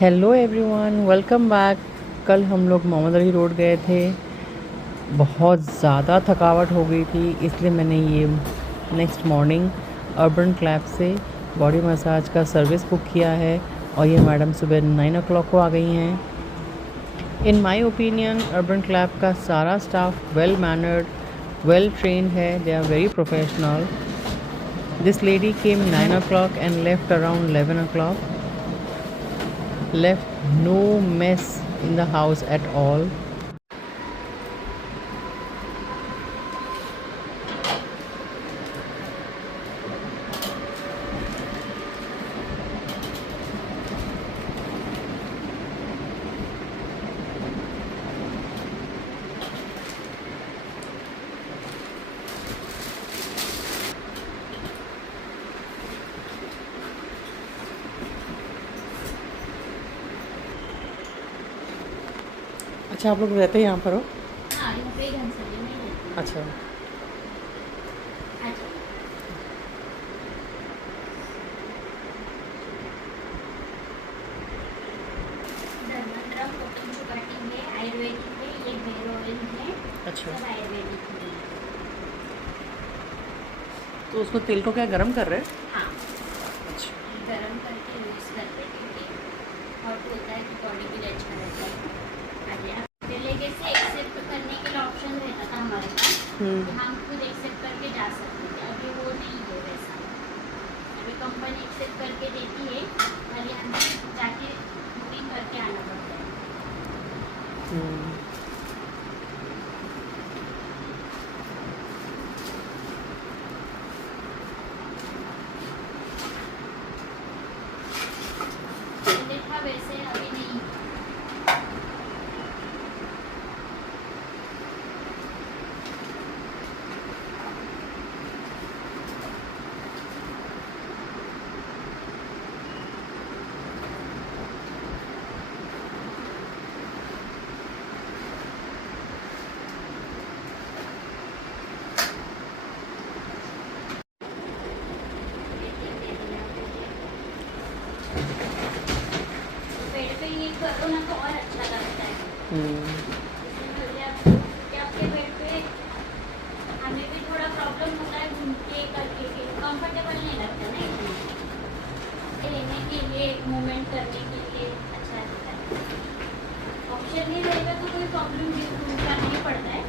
Hello everyone, welcome back. कल हम लोग मोहम्मद अली रोड गए थे। बहुत ज़्यादा थकावट हो गई थी, इसलिए मैंने ये नेक्स्ट मॉर्निंग अर्बन क्लैब से बॉडी मसाज का सर्विस बुक किया है और ये मैडम सुबह 9 o'clock को आ गई हैं। In my opinion urban club का सारा staff well mannered, well trained है। They are very professional. This lady came 9 o'clock and left around 11 o'clock. Left no mess in the house at all. अच्छा, आप लोग रहते हैं यहाँ पर हो? हाँ, यहाँ पे घनसाली में ही रहती हूँ। अच्छा। अच्छा। धर्मेंद्र प्रोटीन चुकाटी है, आयुर्वेदिक है, ये हेयर ऑयल है, अच्छा, सब आयुर्वेदिक है। तो उसको तेल को क्या गरम कर रहे हैं? हाँ, अच्छा। गरम करके यूज़ करते हैं क्योंकि हॉट होता है तो बॉडी के लिए अच्छा रहता है। आगे आप पहले कैसे एक्सेप्ट करने के लिए ऑप्शन रहता था हमारे पास, कि हम खुद एक्सेप्ट करके जा सकते थे। अभी वो नहीं है वैसा। अभी कंपनी एक्सेप्ट करके देती है, खाली हमें जाके बुकिंग करके आना पड़ता है। पहले था वैसे, अभी नहीं। पेड़ पे ये करो ना तो और अच्छा लगता है। इसमें बोलिए आपको कि आपके बेड पे हमें भी थोड़ा प्रॉब्लम होता है, घूम के करके कंफर्टेबल नहीं लगता ना, इसमें लेने के लिए मूवमेंट करने के लिए अच्छा लगता है। ऑप्शन नहीं रहेगा तो कोई प्रॉब्लम का नहीं पड़ता है।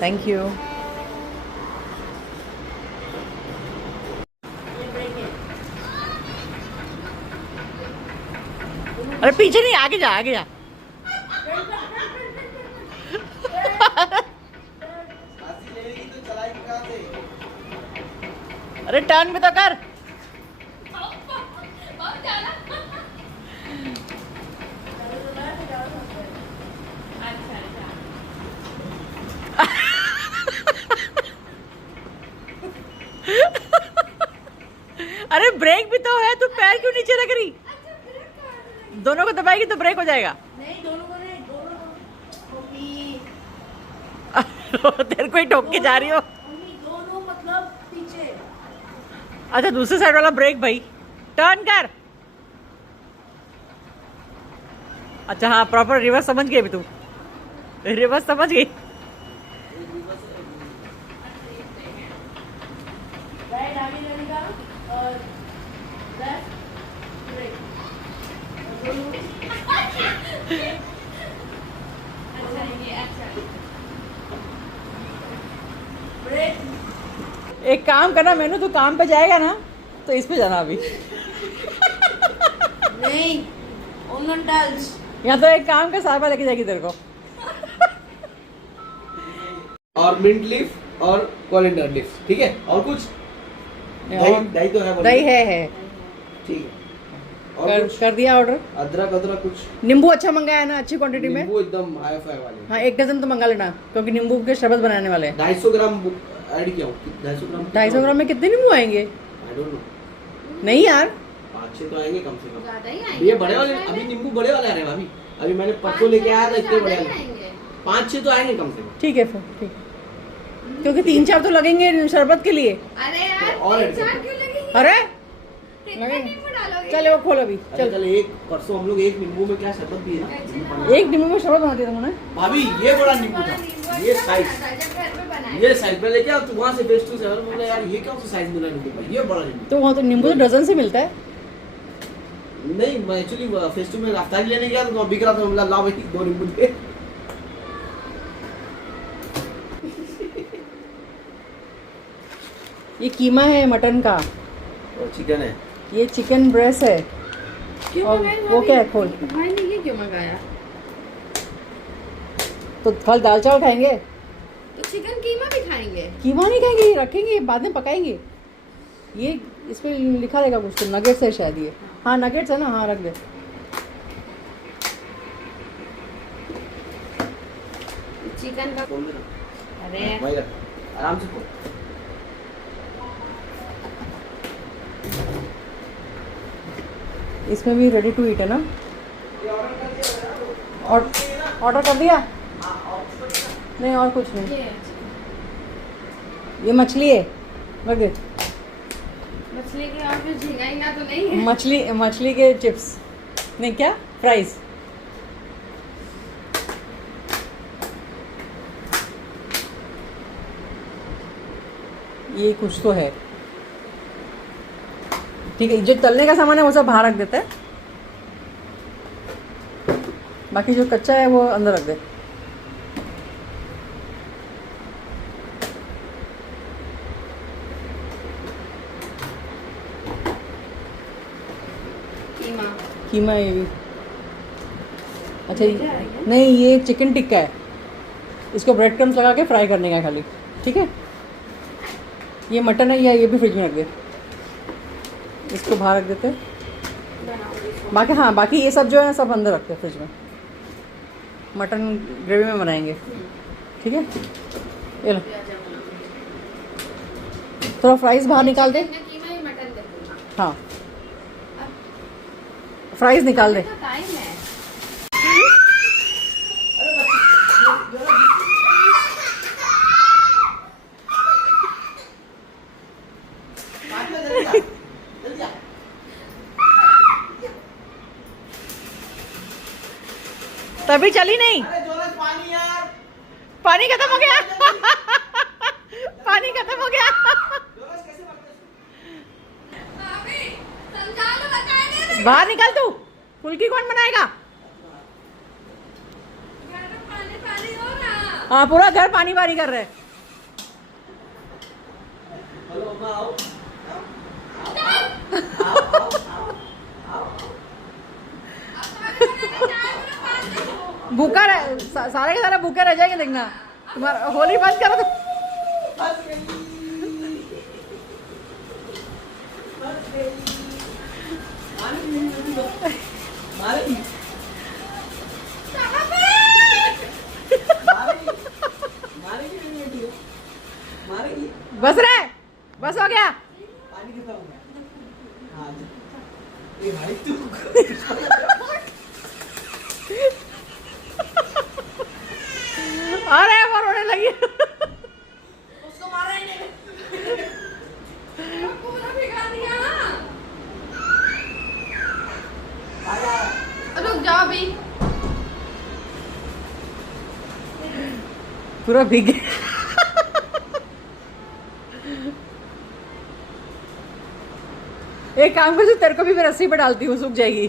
Thank you. अरे पीछे नहीं, आगे जा, आगे जा। अरे टर्न भी तो कर। अरे ब्रेक भी तो है, तू पैर क्यों नीचे रख रही? दोनों को दबाएगी तो ब्रेक हो जाएगा। नहीं, दोनों को नहीं, दोनों को मम्मी। तेरे को ही ठोक के जा रही हो। मम्मी दोनों मतलब पीछे। अच्छा, दूसरे साइड वाला ब्रेक भाई। टर्न कर। अच्छा हाँ, प्रॉपर रिवर्स समझ गई अभी तू। रिवर्स समझ गई। राइट आगे लगेगा और लेफ्ट ब्रेक। दोनों एक काम करना मैंने, तू काम पे जाएगा ना तो इस पे जाना अभी। नहीं ओनन डाल्स या तो एक काम का साहबा लेके जाएगी तेरे को। और मिंट लीफ और कोरिएंडर लीफ, ठीक है। और कुछ दही, दही तो है बोल दही रहे? है ठीक है। और कुछ? कर दिया ऑर्डर। अदरक अदरक कुछ? नींबू अच्छा मंगाया ना, अच्छी क्वांटिटी में। नींबू एकदम हाई फाई वाले। हाँ 1 डजन तो मंगा लेना, क्योंकि नींबू के शरबत बनाने वाले हैं। 250 ग्राम ऐड किया हूँ। 250 ग्राम? 250 ग्राम में कितने नींबू आएंगे? I don't know. नहीं यार 5-6 तो आएंगे कम से कम। ज्यादा ही आएंगे। ये बड़े वाले, अभी नींबू बड़े वाले आ रहे हैं भाभी। अभी मैंने परसों लेके आया था, इतने बड़े वाले। 5-6 तो आएंगे कम से कम। ठीक है फिर, ठीक है। क्योंकि 3-4 तो लगेंगे शरबत के लिए। अरे यार और ऐड 4 कर। क्यों लगेंगे? अरे कितना नींबू डालोगे? चल वो खोल अभी, चल चल। चल, एक परसों हम लोग एक नींबू में क्या शरबत पिए ना एक नींबू में शरबत बना दिया तुमने। भाभी। ये बड़ा नींबू बड़ा था, नींबू ये अच्छा साइज, बना था, जब घर पे बनाए। ये साइज पे लेके आओ तो वहां से फेस टू 7 बोले यार ये क्या साइज मिला नींबू का, ये बड़ा नींबू। तो वहाँ तो नींबू तो डजन से मिलता है। नहीं मैं एक्चुअली फेस टू में रफ्तार लेने गया तो बिक रहा था, बोला लाओ भाई 2 नींबू दे। ये कीमा है मटन का, और चिकन है। ये चिकन ब्रेस्ट है। क्यों और मंगाए वो भाभी? क्या है, खोल। भाई ने ये क्यों मंगाया? तो कल दाल चावल खाएंगे, तो चिकन कीमा भी खाएंगे? कीमा नहीं खाएंगे, ये रखेंगे बाद में पकाएंगे। ये इस पे लिखा रहेगा कुछ तो, नगेट्स है शायद ये। हाँ नगेट्स है ना, हाँ रख दे। चिकन का खोल देना अरे भाई, रख आराम से खोल। इसमें भी रेडी टू ईट है ना। और ऑर्डर कर दिया? नहीं और कुछ नहीं। ये ये मछली है, रख दे। मछली के और फिर झींगा तो नहीं है? मछली के चिप्स नहीं, क्या फ्राइज। ये कुछ तो है, ठीक है। जो तलने का सामान है वो सब बाहर रख देते हैं, बाकी जो कच्चा है वो अंदर रख दे। कीमा कीमा है ये भी। अच्छा नहीं, ये चिकन टिक्का है, इसको ब्रेड क्रम्स लगा के फ्राई करने का है खाली, ठीक है। ये मटन है, ये भी फ्रिज में रख दे, इसको बाहर रख देते। बाकी हाँ, बाकी ये सब जो है सब अंदर रखते हैं फ्रिज में। मटन ग्रेवी में बनाएंगे, ठीक है। ये लो, थोड़ा फ्राइज बाहर निकाल दे। कीमा ही मटन दे दूंगा। हाँ फ्राइज निकाल दे। टाइम है। तभी चली नहीं, अरे जोरस पानी यार, पानी खत्म हो गया। पानी खत्म हो गया। जोरस कैसे बनते भाभी समझा लो, बता दे। बाहर निकल तू, फुल्की कौन बनाएगा? घर में पानी पानी हो ना। हाँ पूरा घर पानी पानी कर रहे हैं। हेलो अम्मा आओ। भूखा रह, सारे के सारे भूखे रह जाएंगे, देखना। तुम्हारा होली बंद करो तो। बस रहे, बस हो गया। पानी कितना हो गया? हाँ ये भाई तू अरे वो रोने लगी। उसको मारा ही नहीं। पूरा भिगा दिया। रुक जाओ अभी। पूरा भीग गया। एक काम कर, तेरे को भी मैं रस्सी पे डालती हूँ, सूख जाएगी।